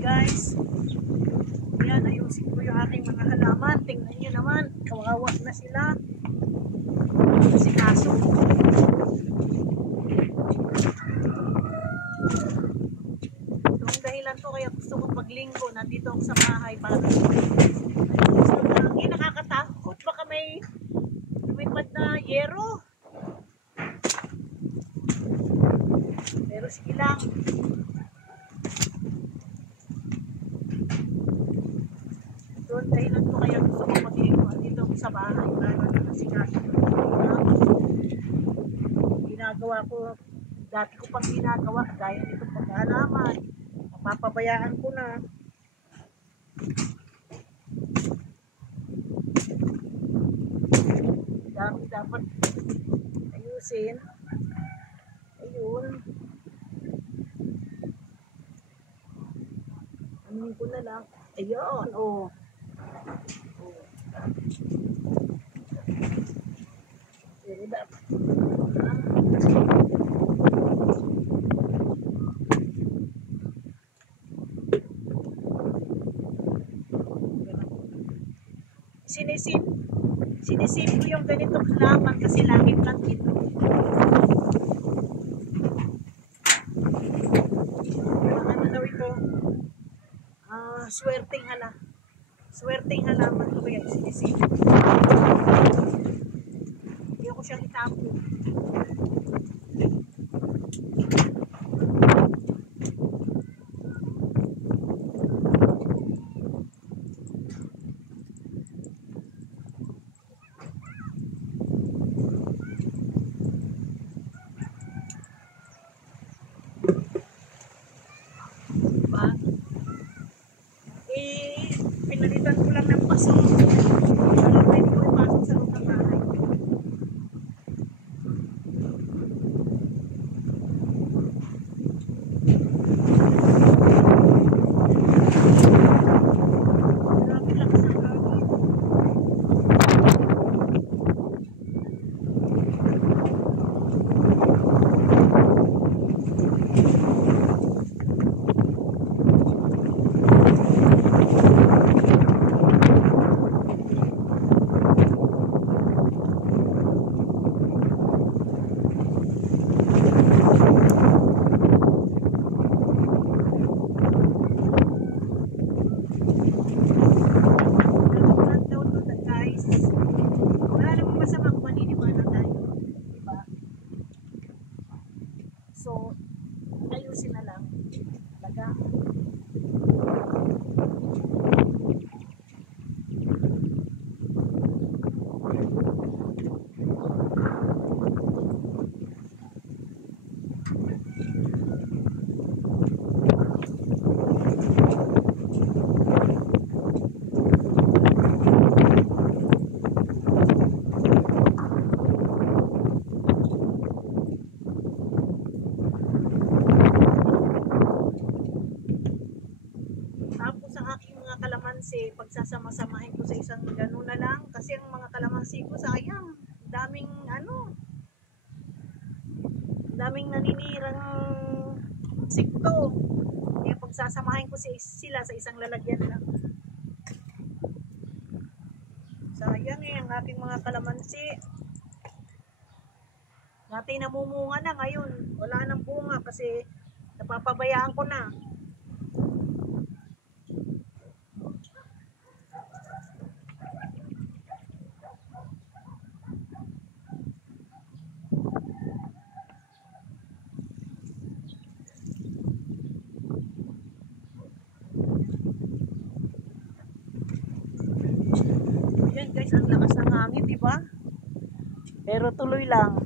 guys. Yan, ayusin ko yung aking mga halaman. Tingnan nyo naman, kawawa na sila. Kasi kaso. Itong dahilan to kaya gusto ko paglinggo. Nandito ako sa bahay para nakakatakot. Baka may lumipad na yero. Pero sige lang. Doon dahilan ko kaya gusto ko maglinggo dito sa bahay para nakasikaso. Ginagawa ko, dati ko pang ginagawa gaya nitong paghalaman. Mapapabayaan ko na. Dami dapat ayusin. Ayun. Anin ko na lang. Ayun, oh. Pero dapat. Sinisip ko yung ganitong halaman kasi langit lang ito. Ano daw ito? Swerteng hala. Swerteng halaman ko kaya sinisip. Hindi ko siyang itapo. Diba? Pinalitan ko lang ng paso. Para pwede ko ipasok sa loob ng bahay. Grabe lakas ng hangin. So, ayusin na lang. Talaga. Tapos ang aking mga kalamansi, pagsasama-samahin ko sa isang gano'n na lang. Kasi ang mga kalamansi ko, sayang. Daming daming naninirang sikto. Kaya pagsasamahin ko sila sa isang lalagyan lang. Sayang ang aking mga kalamansi. Dati namumunga na, ngayon wala nang bunga kasi napapabayaan ko na. Yan guys, ang lakas ng hangin, di ba? Pero tuloy lang.